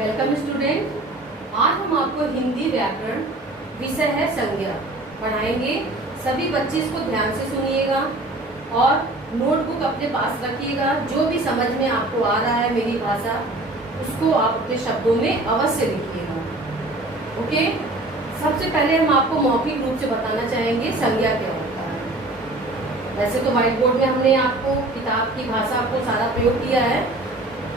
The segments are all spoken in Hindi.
Welcome student. आज हम आपको हिंदी व्याकरण विषय है संज्ञा पढ़ाएंगे। सभी बच्चे इसको ध्यान से सुनिएगा और नोटबुक अपने पास रखिएगा। जो भी समझ में आपको आ रहा है मेरी भाषा, उसको आप अपने शब्दों में अवश्य लिखिएगा। ओके, सबसे पहले हम आपको मौखिक रूप से बताना चाहेंगे संज्ञा क्या होता है। वैसे तो व्हाइट बोर्ड में हमने आपको किताब की भाषा को सारा प्रयोग किया है।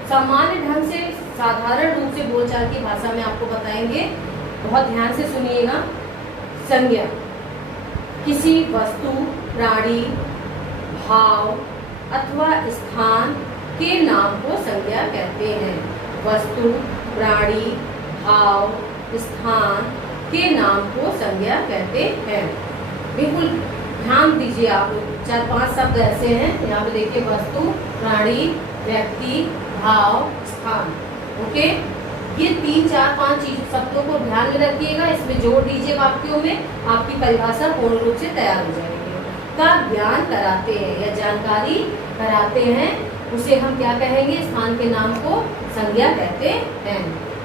सामान्य ढंग से साधारण रूप से बोलचाल की भाषा में आपको बताएंगे। बहुत ध्यान से सुनिएगा। संज्ञा किसी वस्तु, प्राणी, भाव अथवा स्थान के नाम को संज्ञा कहते हैं। वस्तु, प्राणी, भाव, स्थान के नाम को संज्ञा कहते हैं। बिल्कुल ध्यान दीजिए। आप 4-5 शब्द ऐसे हैं, यहाँ पे देखिए, वस्तु, प्राणी, व्यक्ति, भाव, स्थान। ओके, ये 3-4-5 शब्दों को ध्यान में रखिएगा। इसमें जोड़ दीजिए वाक्यों में, आपकी परिभाषा पूर्ण रूप से तैयार हो जाएगी। का ज्ञान कराते हैं या जानकारी कराते हैं, उसे हम क्या कहेंगे? स्थान के नाम को संज्ञा कहते हैं।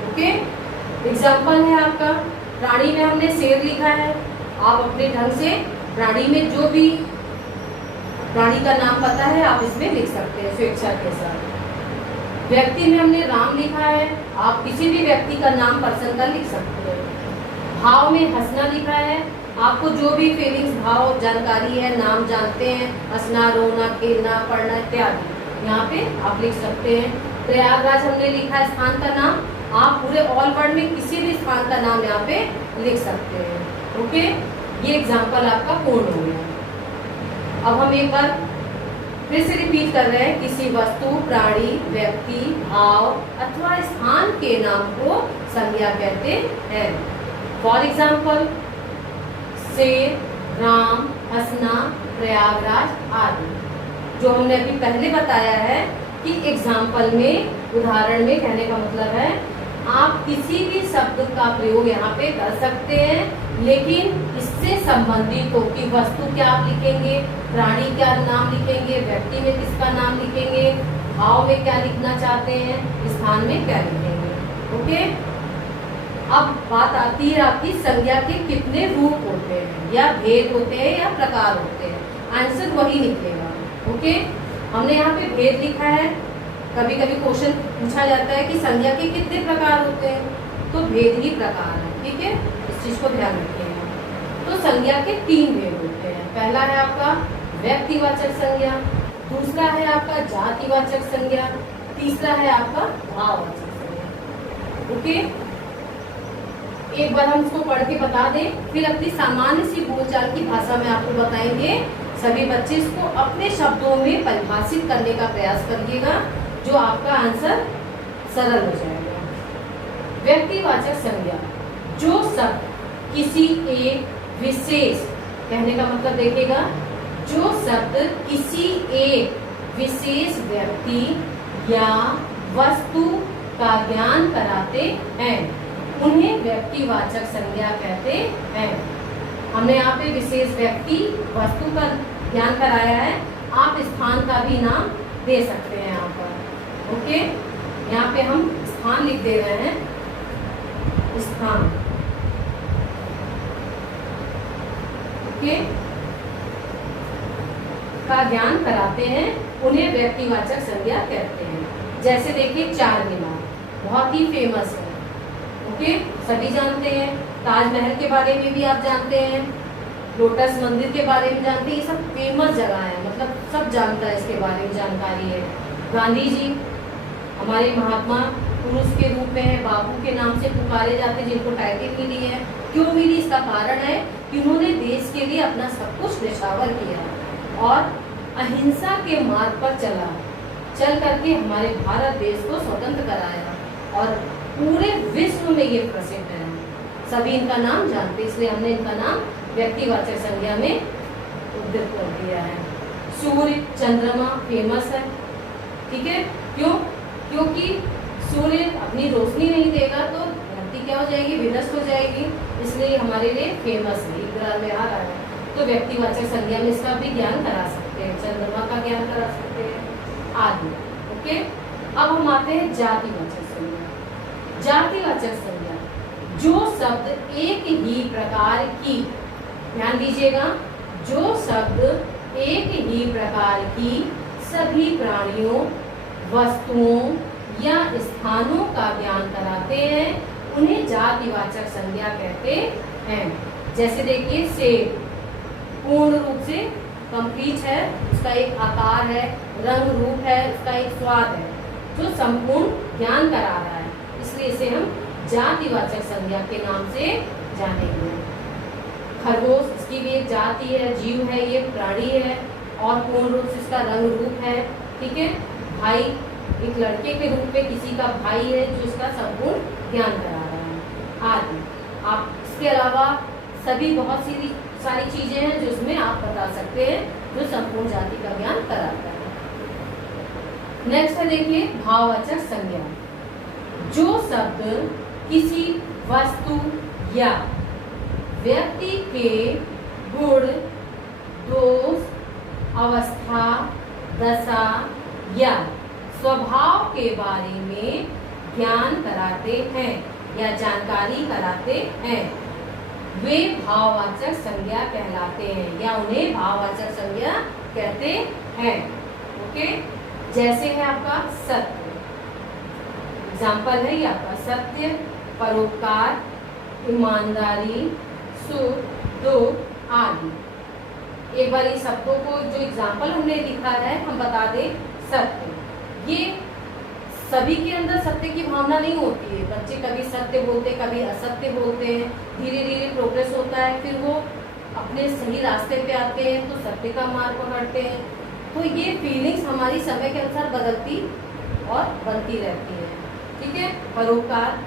ओके, एग्जाम्पल है आपका, प्राणी में हमने शेर लिखा है। आप अपने ढंग से प्राणी में जो भी प्राणी का नाम पता है आप इसमें लिख सकते हैं स्वेच्छा के साथ। व्यक्ति में हमने राम लिखा है। आप किसी भी व्यक्ति का नाम, पर्सन का लिख सकते हैं। भाव में हंसना लिखा है। आपको जो भी फीलिंग्स, भाव, जानकारी है, नाम जानते हैं, हंसना, रोना, खेलना, पढ़ना इत्यादि, यहाँ पे आप लिख सकते हैं। प्रयागराज हमने लिखा है स्थान का नाम। आप पूरे ऑल वर्ल्ड में किसी भी स्थान का नाम यहाँ पे लिख सकते हैं। ओके, ये एग्जाम्पल आपका पूर्ण हो गया। अब हम एक बार फिर से रिपीट कर रहे हैं। किसी वस्तु, प्राणी, व्यक्ति, भाव अथवा स्थान के नाम को संज्ञा कहते हैं। फॉर एग्जाम्पल, शेर, राम, हंसना, प्रयागराज आदि। जो हमने अभी पहले बताया है कि एग्जाम्पल में, उदाहरण में कहने का मतलब है आप किसी भी शब्द का प्रयोग यहाँ पे कर सकते हैं, लेकिन इससे संबंधित हो कि वस्तु क्या आप लिखेंगे, प्राणी क्या नाम लिखेंगे, व्यक्ति में किसका नाम लिखेंगे, भाव में क्या लिखना चाहते हैं, स्थान में क्या लिखेंगे। ओके, अब बात आती है आपकी संज्ञा के कितने रूप होते हैं, या भेद होते हैं या प्रकार होते हैं। आंसर वही निकलेगा। ओके, हमने यहाँ पे भेद लिखा है। कभी कभी क्वेश्चन पूछा जाता है कि संज्ञा के कितने प्रकार होते हैं, तो भेद ही प्रकार है। ठीक है, इस चीज को ध्यान रखिएगा। तो संज्ञा के 3 भेद होते हैं। पहला है आपका व्यक्तिवाचक संज्ञा, दूसरा है आपका जातिवाचक संज्ञा, तीसरा है आपका भाववाचक संज्ञा। ओके, एक बार हम इसको पढ़ के बता दें, फिर अपनी सामान्य सी बोलचाल की भाषा में आपको बताएंगे। सभी बच्चे इसको अपने शब्दों में परिभाषित करने का प्रयास करिएगा, जो आपका आंसर सरल हो जाएगा। व्यक्तिवाचक संज्ञा, जो शब्द किसी एक विशेष, कहने का मतलब देखिएगा, जो शब्द किसी एक विशेष व्यक्ति या वस्तु का ज्ञान कराते हैं, उन्हें व्यक्तिवाचक संज्ञा कहते हैं। हमने यहाँ पे विशेष व्यक्ति, वस्तु का ज्ञान कराया है। आप स्थान का भी नाम दे सकते हैं यहाँ पर। ओके, यहाँ पे हम स्थान लिख दे रहे हैं, स्थान। ओके, का ज्ञान कराते हैं, उन्हें व्यक्तिवाचक संज्ञा कहते हैं। जैसे देखिए, चार मीनार बहुत ही फेमस है। ओके, सभी जानते हैं। ताजमहल के बारे में भी आप जानते हैं, लोटस मंदिर के बारे में जानते हैं। ये सब फेमस जगह है, मतलब सब जानता है, इसके बारे में जानकारी है। गांधी जी हमारे महात्मा पुरुष के रूप में है, बापू के नाम से पुकारे जाते हैं, जिनको टाइटल मिली है। क्यों मिली? इसका कारण है कि उन्होंने देश के लिए अपना सब कुछ निछावर किया और अहिंसा के मार्ग पर चल करके हमारे भारत देश को स्वतंत्र कराया, और पूरे विश्व में ये प्रसिद्ध है। सभी इनका नाम जानते, इसलिए हमने इनका नाम व्यक्तिवाचक संज्ञा में उद्धृत कर दिया है। सूर्य, चंद्रमा फेमस है। ठीक है, क्यों? क्योंकि सूर्य अपनी रोशनी नहीं देगा तो धरती क्या हो जाएगी? विनष्ट हो जाएगी। इसलिए हमारे लिए फेमस है, इकरार में आ रहा है। तो व्यक्तिवाचक संज्ञा में इसका भी ज्ञान करा सकते हैं, चंद्रमा का ज्ञान करा सकते हैं आदि। ओके, अब हम आते हैं जातिवाचक संज्ञा। जातिवाचक संज्ञा, जो शब्द एक ही प्रकार की, ध्यान दीजिएगा, जो शब्द एक ही प्रकार की सभी प्राणियों, वस्तुओं या स्थानों का ज्ञान कराते हैं, उन्हें जातिवाचक संज्ञा कहते हैं। जैसे देखिए सेब पूर्ण रूप से कंप्लीट है, उसका एक आकार है, रंग रूप है, उसका एक स्वाद है, जो संपूर्ण ज्ञान करा रहा है, इसलिए इसे हम जातिवाचक संज्ञा के नाम से जानेंगे। खरगोश, इसकी भी एक जाति है, जीव है, ये प्राणी है और पूर्ण रूप से इसका रंग रूप है। ठीक है, भाई एक लड़के के रूप में किसी का भाई है जो इसका संपूर्ण ज्ञान करा रहा है आदि। आप इसके अलावा सभी बहुत सी सारी चीजें हैं जो इसमें आप बता सकते हैं जो संपूर्ण जाति का ज्ञान कराता है। नेक्स्ट है देखिए भाववाचक संज्ञा, जो शब्द किसी वस्तु या व्यक्ति के गुण, दोष, अवस्था, दशा या स्वभाव के बारे में ज्ञान कराते हैं या जानकारी कराते हैं, वे भाववाचक संज्ञा कहलाते हैं या उन्हें भाववाचक संज्ञा कहते हैं। ओके, जैसे है आपका सत्य, एग्जाम्पल है ये आपका सत्य, परोपकार, ईमानदारी, सुख, दुख आदि। एक बार इन शब्दों को जो एग्जाम्पल हमने लिखा है हम बता दें। सत्य, ये सभी के अंदर सत्य की भावना नहीं होती है, बच्चे कभी सत्य बोलते कभी असत्य बोलते हैं, धीरे धीरे प्रोग्रेस होता है, फिर वो अपने सही रास्ते पे आते हैं तो सत्य का मार्ग पकड़ते हैं। तो ये फीलिंग्स हमारी समय के अनुसार बदलती और बनती रहती है। ठीक है, परोपकार,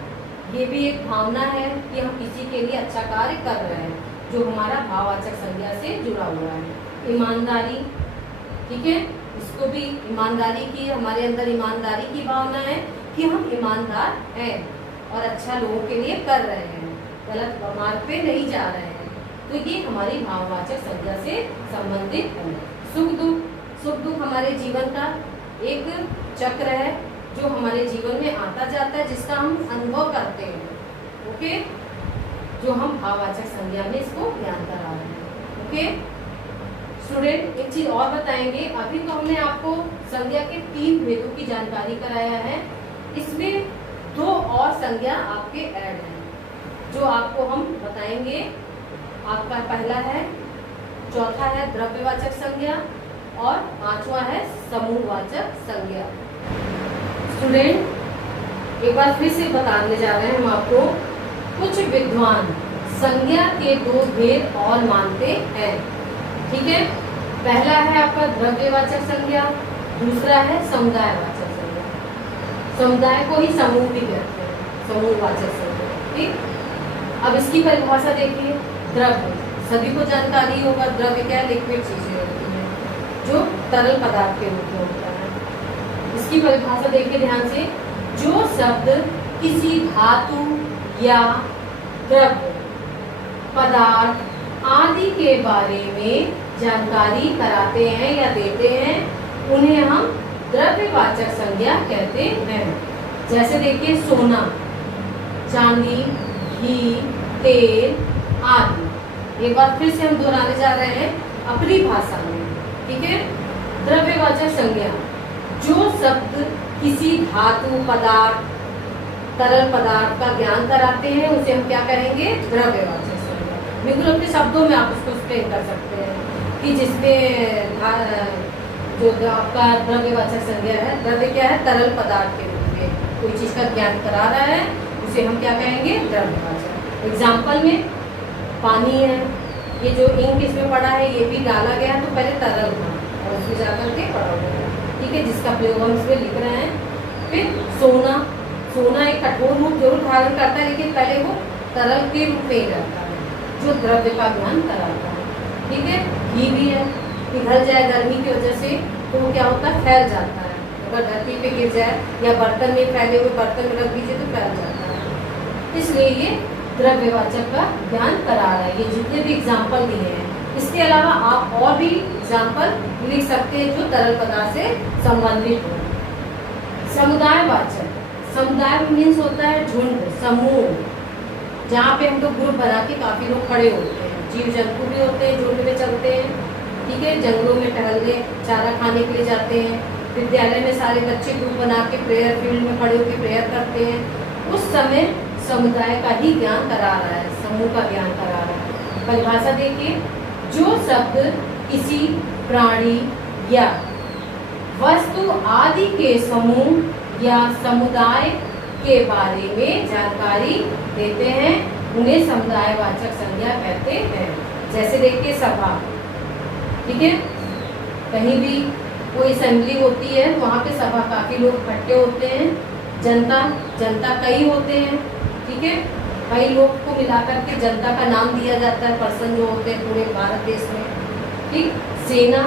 ये भी एक भावना है कि हम किसी के लिए अच्छा कार्य कर रहे हैं, जो हमारा भाववाचक संज्ञा से जुड़ा हुआ है। ईमानदारी, ठीक है, इसको भी ईमानदारी की, हमारे अंदर ईमानदारी की भावना है कि हम ईमानदार हैं और अच्छा लोगों के लिए कर रहे हैं, गलत मार्ग पे नहीं जा रहे हैं, तो ये हमारी भाववाचक संज्ञा से संबंधित है। सुख दुख, सुख दुख हमारे जीवन का एक चक्र है जो हमारे जीवन में आता जाता है, जिसका हम अनुभव करते हैं। ओके, जो हम भाववाचक संज्ञा में इसको ज्ञान करा रहे हैं। ओके स्टूडेंट, एक चीज और बताएंगे, अभी तो हमने आपको संज्ञा के 3 भेदों की जानकारी कराया है, इसमें 2 और संज्ञा आपके ऐड हैं जो आपको हम बताएंगे। आपका पहला है, चौथा है द्रव्यवाचक संज्ञा और 5वां है समूहवाचक संज्ञा। स्टूडेंट, एक बार फिर से बताने जा रहे हैं हम आपको, कुछ विद्वान संज्ञा के 2 भेद और मानते हैं। ठीक है, पहला है आपका द्रव्यवाचक संज्ञा, दूसरा है समुदायवाचक संज्ञा। समुदाय को ही समूह भी कहते हैं, समूहवाचक संज्ञा। ठीक, अब इसकी परिभाषा देखिए। द्रव्य, सभी को जानकारी होगा, द्रव्य क्या है, लिक्विड चीजें होती है जो तरल पदार्थ के रूप में होता है। इसकी परिभाषा देखिए ध्यान से, जो शब्द किसी धातु या द्रव्य, पदार्थ आदि के बारे में जानकारी कराते हैं या देते हैं, उन्हें हम द्रव्यवाचक संज्ञा कहते हैं। जैसे देखिए सोना, चांदी, घी, तेल आदि। एक बार फिर से हम दोहराने जा रहे हैं अपनी भाषा में। ठीक है, द्रव्यवाचक संज्ञा, जो शब्द किसी धातु, पदार्थ, तरल पदार्थ का ज्ञान कराते हैं उसे हम क्या कहेंगे, द्रव्यवाचक संज्ञा। बिल्कुल अपने शब्दों में आप उसको एक्सप्लेन कर सकते हैं कि जिसमें जो आपका द्रव्यवाचक संज्ञा है, द्रव्य क्या है, तरल पदार्थ के रूप में कोई चीज का ज्ञान करा रहा है, उसे हम क्या कहेंगे, द्रव्यवाचक। एग्जाम्पल में पानी है, ये जो इंक इसमें पड़ा है ये भी डाला गया तो पहले तरल था और उसमें जाकर के पड़ा हुआ है। ठीक है, जिसका प्रयोग हम इसमें लिख रहे हैं। फिर सोना, सोना एक कठोर रूप जरूर धारण करता है लेकिन पहले वो तरल के रूप में ही रहता है, जो द्रव्य का ज्ञान कराता है। ठीक है, घी भी है, पिघल जाए गर्मी की वजह से तो वो क्या होता है, फैल जाता है। अगर धरती पे गिर जाए या बर्तन में फैले हुए बर्तन में रख दीजिए तो फैल जाता है, इसलिए ये द्रव्यवाचक का ज्ञान करा रहा है। ये जितने भी एग्जाम्पल दिए हैं, इसके अलावा आप और भी एग्जाम्पल लिख सकते हैं जो तरल पदार्थ से संबंधित हो। समुदायवाचक समुदाय मीन्स होता है झुंड, समूह, जहाँ पे हम लोग ग्रुप बना के काफी लोग खड़े होते हैं। जीव जंतु भी होते हैं, झुंड में चलते हैं, ठीक है, जंगलों में टहलने चारा खाने के लिए जाते हैं। विद्यालय में सारे बच्चे ग्रुप बना के प्रेयर फील्ड में खड़े होकर प्रेयर करते हैं। उस समय समुदाय का ही ज्ञान करा रहा है, समूह का ज्ञान करा रहा है। परिभाषा देखिए, जो शब्द किसी प्राणी या वस्तु आदि के समूह या समुदाय के बारे में जानकारी देते हैं, उन्हें समुदायवाचक संज्ञा कहते हैं। जैसे देखिए सभा, ठीक है, कहीं भी कोई असेंबली होती है, वहाँ पे सभा काफी लोग इकट्ठे होते हैं। जनता कई होते हैं, ठीक है, कई लोग को मिलाकर के जनता का नाम दिया जाता है, पर्सन जो होते हैं पूरे भारत देश में, ठीक। सेना,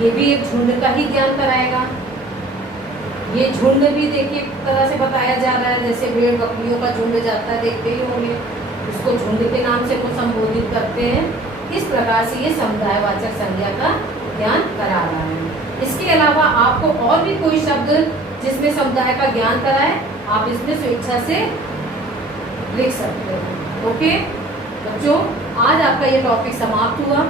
ये भी एक झुंड का ही ज्ञान कराएगा। ये झुंड भी देखिए एक तरह से बताया जा रहा है, जैसे भेड़ बकरियों का झुंड जाता है, देखते ही होंगे, उसको झुंड के नाम से को संबोधित करते हैं। इस प्रकार से ये समुदायवाचक संज्ञा का ज्ञान करा रहा है। इसके अलावा आपको और भी कोई शब्द जिसमें समुदाय का ज्ञान कराए, आप इसमें स्वेच्छा से लिख सकते हो। ओके बच्चों, आज आपका ये टॉपिक समाप्त हुआ।